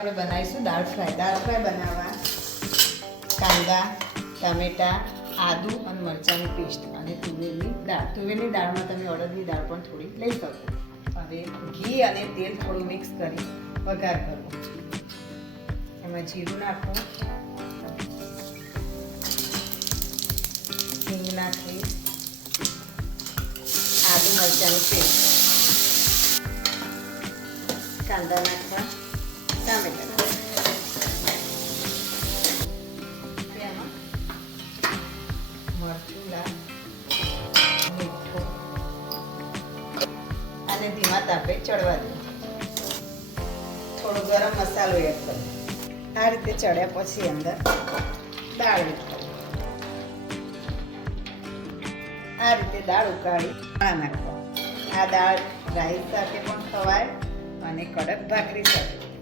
આપણે બનાવીશું દાળ ફ્રાય. દાળ ફ્રાય બનાવવા કાંદા, ટામેટાં, આદુ અને મરચાંની પેસ્ટ અને તુવેરની દાળ. તુવેરની દાળમાં તમે અડદની દાળ પણ થોડી લઈ શકો. હવે ઘી અને તેલ થોડું મિક્સ કરી વઘાર કરવો. એમાં જીરું નાખો. હિંગ નાખી. આદુ, મરચાંની પેસ્ટ. કાંદા નાખવા. ટામેટા નાખવા અને ધીમા તાપે ચડવા દો થોડો ગરમ મસાલો એડ કરો આ રીતે ચડ્યા પછી અંદર દાળ આ રીતે દાળ ઉકાળી ચણા નાખો આ દાળ રાઈસ સાથે પણ ખવાય અને કડક ભાખરી સાથે.